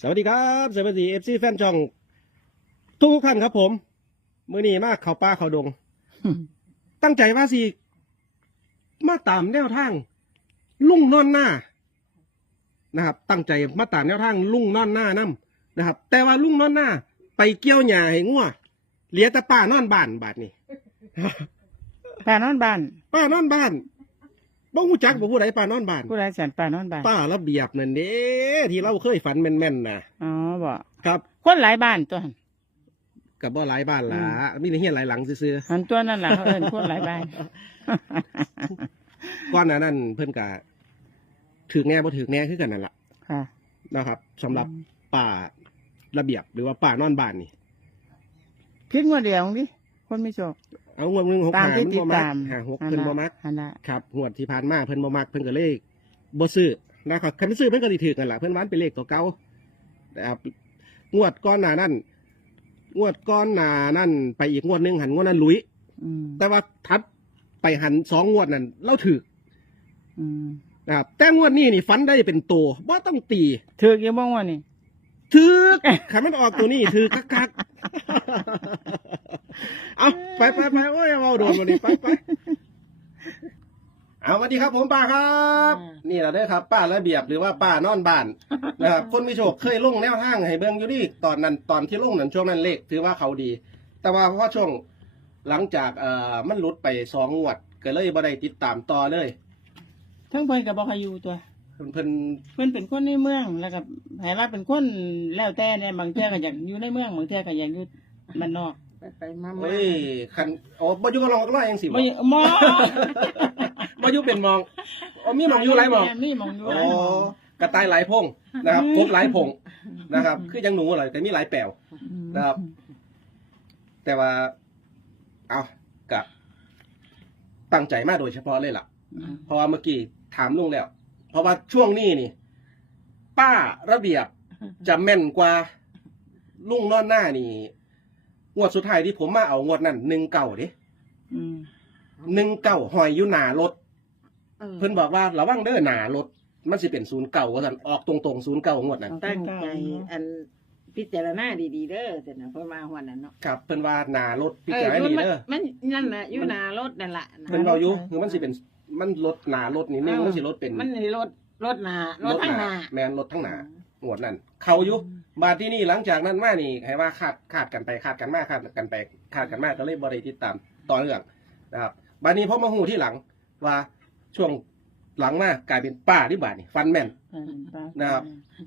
สวัสดีครับสวัสดีเอฟซีแฟนช่องทุกท่านครับผม มือนี้มาเขาป่าเขาดง ตั้งใจว่าสิมาตามแนวทาง ลุ่งนอนหน้า นะครับ ตั้งใจมาตามแนวทางลุ่งนอนหน้านํนะครับ แต่ว่าลุ่งนอนหน้า ไปเกี่ยวหญ้าให้งัวเหลียแต่ป้านอนบ้านบาดนี้ป่านอนบ้าน ป้านอนบ้าน บ่ฮู้จักบ่ผู้ใดป้านอนบ้านผู้ใดแสนป่านอนบ้านป้าระเบียบนั่นเด้ที่เราเคยฝันแม่นๆนะอ๋อบ่ครับคนหลายบ้านตัวหันกับบ่หลายบ้านล่ะมีแต่เฮียนหลายหลังซื่อหันตัวนั่นแหละเขาเอิ้นคนหลายบ้านๆก่อนหน้านั้นเพิ่นก็ถือแน่บ่ถือแน่คือกันนั่นล่ะค่ะนะครับสำหรับป่าระเบียบหรือว่าป่านอนบ้านนี่พิษงวดเดียวดิคนไม่โชค เอางวดหนึงหกตามหาที่มันติดบ่มักตามหาหกเพิ่นบ่มักหันละครับงวดที่ผ่านมาเพิ่นบ่มักเพิ่นก็เลยบ่ซื้อนะครับคันซื้อเพิ่นก็สิถือกันล่ะเพิ่นวามันเป็นเลขตัวเก่านะครับงวดก่อนหน้านั้นงวดก่อนหน้านั้นไปอีกงวดหนึงหันงวดนั้นหลุย อืมแต่ว่าทัดไปหันสองงวดนั่นเราถืออืมนะครับแต่งวดนี้นี่ฟันได้เป็นตัวว่าต้องตีถือกอยังบ้างวะนี่ถือขันมันออกตัวนี้ถือคักๆ เอาไปไปไปโอ้ยเอาโดนวันนี้ไปไปเอาสวัสดีครับ ผมป้าครับนี่แหละเด้อครับ ป้าระเบียบหรือว่าป้านอนบ้านนะครับคนมีโชคเคยลงแนวทางให้เบิ่งอยู่นี่ตอนนั้นตอนที่ลงนั้นช่วงนั้นเลขถือว่าเขาดี แต่ว่าเพราะว่าช่วงหลังจากเอ่อมันหลุดไปสองงวด ก็เลยบ่ได้ติดตามต่อเลย ทั้งเพิ่นกับบ่ใครอยู่ตัว เพิ่นเพิ่นเพิ่นเป็นคนในเมืองแล้วก็ให้ว่าเป็นคนแล้วแต่เนี่ยบางเทื่อก็อยากอยู่ในเมืองบางเทื่อก็อยากอยู่บ้านนอก ไปไปมามาเอ้ยคันโอ้บ่อยู่กับลองกับร้อยยังสิบ่บ่อยู่หมอบ่อยู่เป็นมองอ๋อมีหมองอยู่หลายหมองมีหมองอยู่อ๋หลายหมอง อกระต่ายหลายพงนะครับกบหลายพงนะครับ คือยังหนูอะไรแต่มีหลายแปลว นะครับ แต่ว่า เอากับตั้งใจมากโดยเฉพาะเลยล่ะอืมเพราะว่าเมื่อกี้ถามลุงแล้ว เพราะว่าช่วงนี้นี่ ป้าระเบียบจะแม่นกว่าลุงนอนหน้านี่ งวดสุดท้ายที่ผมมาเอางวดนั้นหนึ่งเก่าดิอืมหนึ่งเก่าหอยอยู่หนารถ เออเพิ่นบอกว่าระวังเด้อหนารถ มันสิเป็นศูนย์เก่าว่าซั่นออกตรงๆศูนย์เก่างวดนั้น ตั้งใจอันพิจารณาดีๆเด้อแต่นะเพิ่นมาหัวนั้นเนาะครับเพิ่นว่าหนารถพี่เออจ๋ามันนี่มันเด้อมันนั่นน่ะอยู่หน้ารถนั่นล่ะเพิ่นเว้าอยู่คือมันสิเป็นมันรถหนารถนี่นึงมันสิรถเป็นมันนี่รถรถหน้ารถทั้งหน้าแม่นรถทั้งหน้า งวดนั้นเขาอยู่บาดที่นี่หลังจากนั้นมานี่ให้ว่าคาดคาดกันไปคาดกันมาคาดกันไปคาดกันมาก็เลยบ่ได้ติดตามต่อเนื่องนะครับบาดนี้พอมาฮู้ที่หลังว่าช่วงหลังมากลายเป็นป้าที่บาดนี่ฟันแม่นอืมไปนะครับ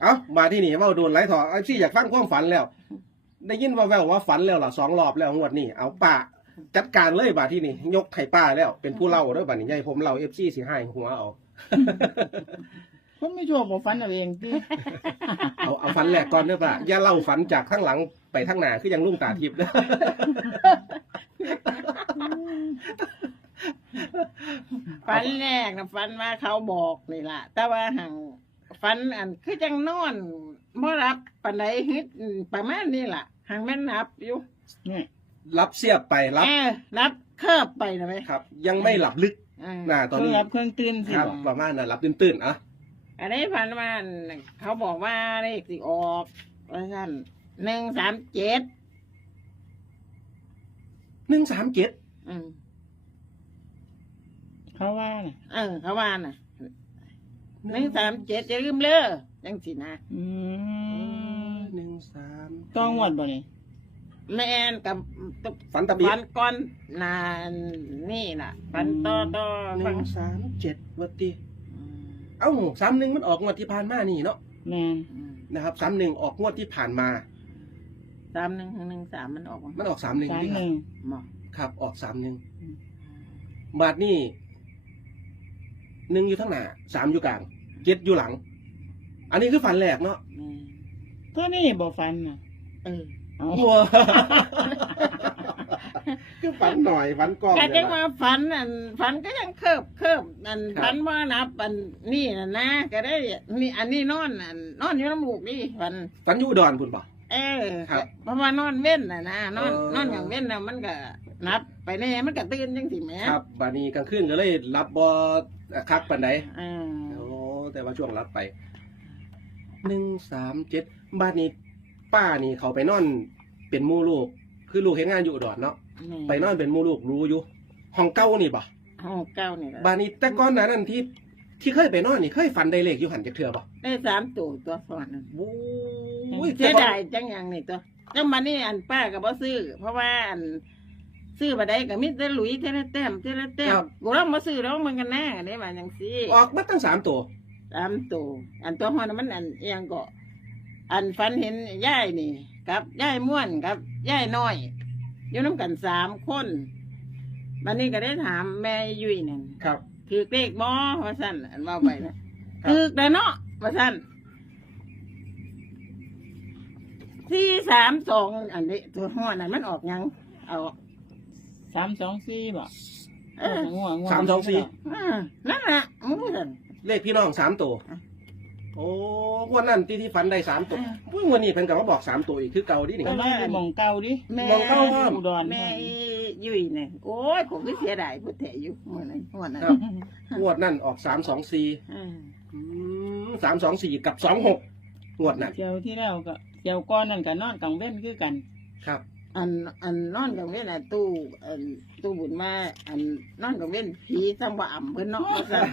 เอ้ามาที่นี่เว่าโดนไหลถอไอ้ที่อยากฟังความฝันแล้ว ได้ยินว่าแววว่าฝันแล้วล่ะสองรอบแล้วงวดนี้เอาป้าจัดการเลยบาดที่นี่ยกไข่ป้าแล้วเป็นผู้เล่าด้วยบาดนี้ใหญ่ผมเล่าเอฟซีสิให้หัวเอา คนไม่ชั่วบ่ฟันเอาเองติเอาเอาฝันแรกก่อนเด้อป้าอย่าเล่าฝันจากข้างหลังไปข้างหน้าคือยังลุ่งตาทิพย์นะฟันแรกนะฟันว่าเขาบอกนี่ล่ะ แต่ว่าหังฟันอันคือจังนอนบ่รับปานใดฮิตประมาณนี้ล่ะหังแม่นรับอยู่นี่รับเสียบไปรับเออรับเคิบไปนะไหมครับ ยังไม่หลับลึกเออนะตอนเครื่องนี้รับเครื่องตื่นสิครับบ่ประมาณนั้นหลับตื่นๆอะ อันนี้พันว่าเขาบอกว่าเลขสิออกว่าท่านหนึ่งสามเจ็ดหนึ่งสามเจ็ดอืมเขาว่าน่ะเออเขาว่าน่ะหนึ่งสามเจ็ดจะลืมเล้อจังสินะอืมหนึ่งสามต้องงวดบ่นี่แม่นกับฝันตะบีฟันก้อนนานนี่น่ะฟันต่อต่อหฟันึ่งงสามเจ็ดวัตี อืมเอ้าสามหนึ่งมันออกงวดที่ผ่านมานี่เนาะแม่นอืมนะครับสามหนึ่งออกงวดที่ผ่านมา สามหนึ่งหนึ่งสามมันออกมามันออกสามหนึ่งสามที่หนึ่ง หมอ ครับ ออกสามหนึ่งอืม บาทนี่หนึ่งอยู่ทั้างหน้าสามอยู่กลางเจ็ดอยู่หลัง อันนี้คือฝันแรกเนาะแม่ตัวนี้บ่ฟันน่ะ เออ เอา ว้า คือฝันหน่อยฝันกล้องแต่เนี่จัยงว่านะฝันอันฝันก็ยังเคิบเคิบอันครับฝันว่านับอันนี่น่ะนะก็ได้นี่อันนี้นอนอันนอนอยู่น้ำลูกนี่ฝันฝันอยู่อุดอนพุ่นป่ะเออครับเพราะว่านอนเว้นน่ะนะนอนเออ นอนอย่างเว้นน่ะมันก็นับไปแน่มันก็ตื่นจังสิแหม่ครับบาดนี้กลางคืนก็เลยรับบอคักปันไดเออโอ้แต่ว่าช่วงรับไปหนึ่งสามเจ็ดบ้านนี้ป้านี่เขาไปนอนเป็นหมู่ลูก คือลูกเห็นงานอยู่อุดรเนาะ แม่ไปนอนเป็นหมู่ลูกรู้อยู่ห้องเก้านี่บ่ห้องเก้านี่ล่ะบ้านนี้แต่ก่อนหน้านั้นที่ที่เคยไปนอนนี่เคยฝันได้เลขอยู่หันจากเถื่อบ่ได้สามตัวตัวซ้อนนั่นบู้ยเสียดายจังหยังนี่ตัวจังมานี่อันป้าก็บ่ซื้อ เพราะว่าอันซื้อบ่ได้ก็มีแต่หลุยเทละแต้มเทละแต้มกูลองมาซื้อแล้วมันกันแน่อันนี้ว่าจังซี่ออกมาตั้งสามตัว สามตัวอันตัวฮอนนมันอันเอียงก็อันฝันเห็นยายนี่กับยายม่วนกับยายน้อย อยู่น้ำกันสามคนวันนี้ก็ได้ถามแม่ยุ้ยนั่นครับ ถือเลขบ่ว่าสั่นอันว่าไปนะถือได้เนาะว่าสั่นสี่สามสองอันนี้ตัวห้อนั่นมันออกยัง เอาสามสองสี่บ่เออง่วงง่วงสามสองสี่อ่านั่นแหละมึงพูดสั่นเลขพี่น้องสามตัวอะ โอ้วันนั้นที่ที่ฝันได้สามตัวอะอุ้ยวันนี้เพิ่นก็มาบอกสามตัวอีกคือเก่าดินี่ไปมาอยู่หมองเก่าดิแม่มองเข้าห้องอุดรแม่ยุ้ยเนี่ยโอ้ยผมก็เสียดายพูดแถอยู่เมื่อนั้นเมื่อนั้นครับ งวดนั่นออกสามสองสี่อ่าสามสองสี่กับสองหกงวดนั่นเที่ยวที่แล้วก็เที่ยวก้อนนั่นก็นอนกลางเว้นคือกันครับ อันอันนอนกับเว้นอะตู้อันตู้บุญมาอันนอนกับเว้นผีซ้ำว่าอ่ำเพิ่นเนาะว่าซั่น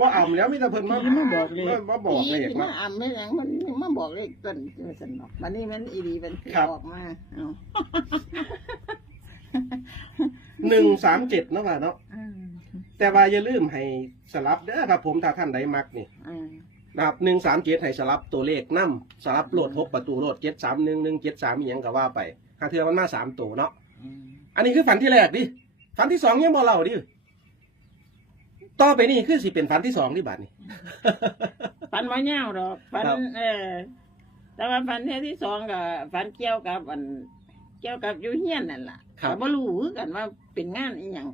ว่าอ่ำแล้วมีแต่เพิ่นมาผีมาบอกเลข มาบอกเลขผีมามาอ่ำไม่หยังมันมาบอกเลขต้นว่าซั่นเนาะวันนี้มันอีดีมันครับออกมาเอาหนึ่งสามเจ็ดเนาะว่าเนาะอ่าแต่ว่าอย่าลืมให้สลับเด้อครับผมถ้าท่านใดมักนี่อ่านะครับหนึ่งสามเจ็ดให้สลับตัวเลขนํสลับโหลดหกประตูโหลดเจ็ดสามหนึ่งหนึ่งเจ็ดสามอีหยังก็ว่าไปถ้าเทือมันมาสามตัวเนาะอันนี้คือฝันที่แรกดิ ฝันที่สองยังบ่เล่าดิ ต่อไปนี่คือสิเป็นฝันที่สองที่บัดนี่ฟันว่าเงาวดอกฟันครับ เออแต่ว่าฟันเที่ยที่สองก็ฟันเกี่ยวกับอันเกี่ยวกับอยูเฮียนนั่นล่ะครับ แต่บ่รู้คือกันว่าเป็นงานอีหยัง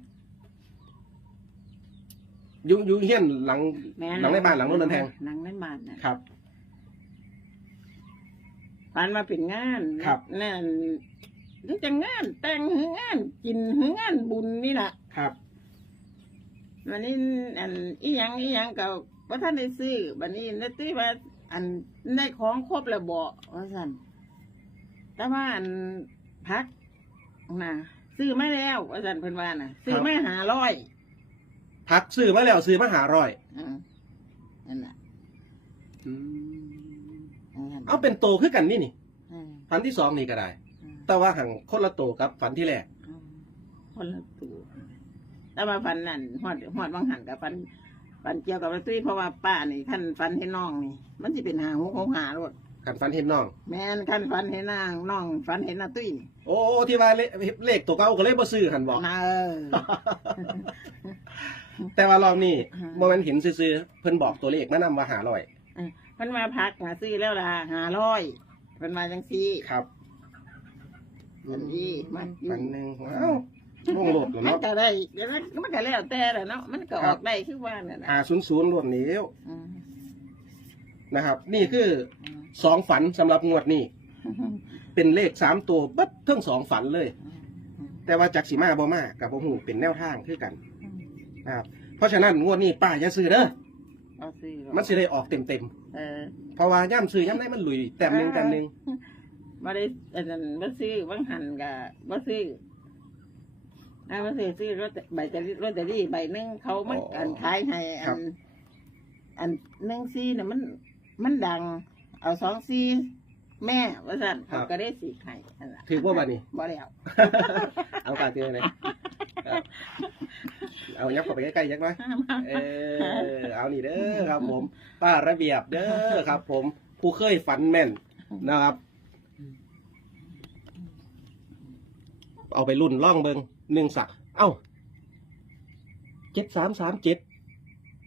อยู่อยู่เฮียนหลัง แม่หลังในบ้านหลังโน้นนันแทง หลังในบ้านน่ะครับฟันมาเป็นงานครับ นั่นนี่จะงานแต่งหรืองานกินหรืองานบุญนี่ล่ะ ครับ วันนี้อันอีหยังอีหยังก็ว่าท่านได้ซื้อบันนี้นึกที่ว่า อันได้ของครบแล้วบอกว่าสั่นแต่ว่าอันพักนะซื้อมาแล้วว่าสั่นเพิ่นว่าน่ะ ซื้อมาหาร้อยพักซื้อมาแล้วซื้อมาหาร้อยอ่านั่นน่ะนั่นเอาเป็นโตคือกันนี่นี่อ่าฝันที่สองนี่ก็ได้อ่าแต่ว่าหังคนละโตกับฝันที่แรก อ่าคนละตัว แต่ว่าฟันนั่นหอดหอดบางหันกับฟันฟันเกี่ยวกับลอตเตอรี่เพราะว่าป้านี่ท่านฟันให้น้องนี่ มันจะเป็นหาหกหกหารถกันฝันเห็นน้อง แม่นคันฟันเห็นนางน้องฟันเห็นนาตุ้ยโอ้ที่ว่าเลเลขตัวเก่าก็เลยบ่ซื้อหันบอก นาเออ แต่ว่ารอบนี้อ่าโมเมนเห็นซื้อๆเพิ่นบอกตัวเลขมานำว่าหาร้อยมันมาพักหาซื้อแล้วล่ะหาร้อยมันมาจังซี่ครับอันนี้มันพันหนึ่งว้าว ลงโหลดแล้วมันเนาะก็ได้เดี๋ยวมันมันก็แล้วแต่แหละเนาะมันก็ออกได้คือว่าเนี่ยนะหาศูนย์ศูนย์รวมนี้อืมนะครับ นี่คือสองฝันสำหรับงวดนี้ เป็นเลขสามตัวเบัดทั้งสองฝันเลย แต่ว่าจากสีมาบ่มากับบ่หูเป็นแนวทางคือกันนะครับเพราะฉะนั้นงวดนี้ป้าอย่าซื้อเด้อเอาซื้อมันสิได้ออกเต็มเต็มเออๆเพราะว่าย่ำซื้อย่ำได้มันหลุยแต้มหนึ่งแต้มหนึ่งมาได้อันนั้นบ่ซื้อบางหันก็บ่ซื้อ นะบ่ซื้อซื้อรถใบตะลิรถตะลี่ใบหนึงเขามันอันขายให้อันอันหนึ่งซีน่ะมันมันดัง เอาสองซีแม่ว่าสั่นเขาก็ได้สีไข่นั่นล่ะถือว่าบัดนี้ บ่แล้วเอาการเตือนเลยครับเอายับเข้าไปใกล้ๆยักหน่อย เออ เอานี่เด้อครับ ผม ป้าระเบียบเด้อครับ ผม ผู้เคยฝันแม่นนะครับ เอาไปรุ่นล่องเบิง หนึ่งสักเอ้าเจ็ดสามสามเจ็ด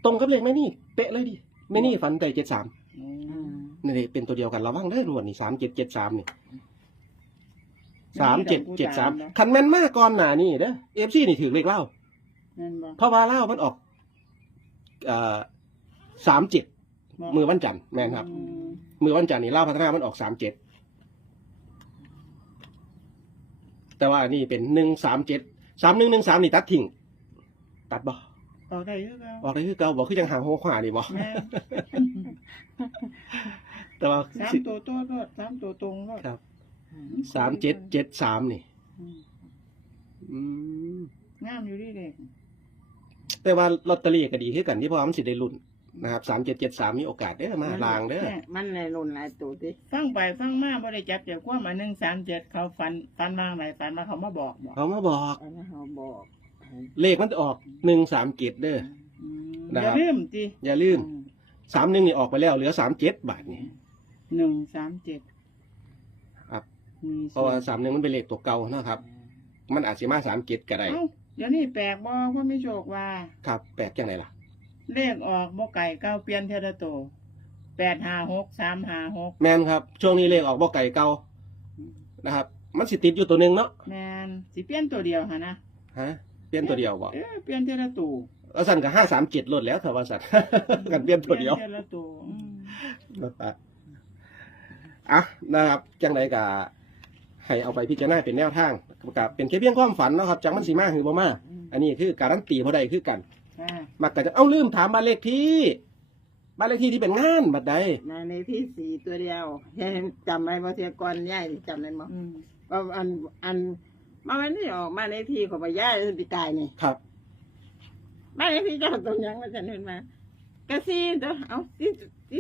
ตรงกับเลขไหมนี่เป๊ะเลยดิไม่นี่ฝันแต่เจ็ดสามอืมนี่เป็นตัวเดียวกันระวังได้อหนวดนี่สามเจ็ดเจ็ดสามนี่สามเจ็ดเจ็ดสามคันแม่นมากก่อนหนานี่เด้อเอฟซีนี่ถือเลขเล่านั่นบ่เพราะว่าเล่ามันออกเอ่อสามเจ็ดมือวันจันทร์แม่นครับอืมมือวันจันทร์นี่เล่าพัฒนามันออกสามเจ็ด แต่ว่านี่เป็นหนึ่งสามเจ็ดสามหนึ่งหนึ่งสามนี่ตัดทิ้งตัดบ่ออกได้คือเก่าออกได้คือเก่าบอกคือยังหางหัวขวานี่บ่แม่แต่ว่าสามสิตัวตัวรถสามตัวตรงรถครับสามเจ็ดเจ็ดสามนี่ อืมอืมงามอยู่ดีเด็กแต่ว่าลอตเตอรี่ก็ดีคือกันที่พอมันสิได้ลุ้น นะครับสามเจ็ดเจ็ดสามมีโอกาสเด้อมาลางเด้อมันในรุ่นหลายตัวติฟังไปฟังมาบ่ได้จับเดี๋ยวความมาหนึ่งสามเจ็ดเขาฟันฟันมางไหนฟันมาเขามาบอกบอกเขามาบอก อันนี้เขาบอกเลขมันจะออกหนึ่งสามเจ็ดเด้อ อืมนะอครัย่าบ ลืมจีอย่าลืมสามหนึ่งนี่ออกไปแล้วเหลือสามเจ็ดบาทนี่ หนึ่งสามเจ็ดครับ มีเพราะว่าสามหนึ่งมันเป็นเลขตัวเก่านะครับ มันอาจจะมาสามเจ็ดก็ได้ เอ้าเดี๋ยวนี้แปลกบ่ว่าไม่โชคว่า ครับแปลกจังไหนล่ะ เลขออกบ่ไก่เก้าเปลี่ยนเทระโตแปดห้าหกสามห้าหกแมนครับ ช่วงนี้เลขออกบ่ไก่เก่านะครับ มันสิติดอยู่ตัวหนึ่งเนาะแมนสิเปลี่ยนตัวเดียวฮะนะฮะเปลี่ยนตัวเดียวบ่เออเปลี่ยนเทระโตแล้วสั่นกับห้าสามเจ็ดลดแล้วค่ะว่าสัตว์กันเปลี่ยนตัวเดียวเปลี่ยนเทระโตอืมนะครับอะนะครับจังไรกะให้เอาไปพิจารณาเป็นแนวทางกับเป็นแค่เพียงความฝันเนาะครับจังมันสีมาคือบ่มา อันนี้คือการันตีเพราะใดคือกันอ่า มักก็จะเอาลืมถามบ้านเลขที่บ้านเลขที่ที่เป็นงานบัดใดมาในที่สี่ตัวเดียวเห็นจำไหมว่าเทียก่อนย่ายจำได้มั้อืมว่าอันอันมาวันนี้ออกมาในที่ของย่ายปีกายนี่ครับ มาในที่เจ้าตรงยังมาฉันเห็นมากระซีตัวเอาซีซี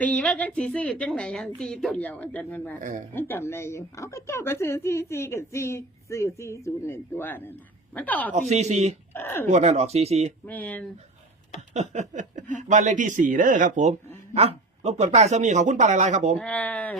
ตีว่าจังสีซื้อจังไหนอันซีตัวเดียวอาจารย์มันมาเออ มันจำได้อยู่เอาก็เจ้าก็ซื้อซีซีกับซีซื้อซีศูนย์หนึ่งตัวนั่นน่ะ มันก็ออกออกซีซีเองวอดนั้นออกซีซีแมนบ้านเลขที่สี่เด้อครับ ผมเอ้ารบกวนป้าสมีขอบคุณป้าหลายๆครับผม เออ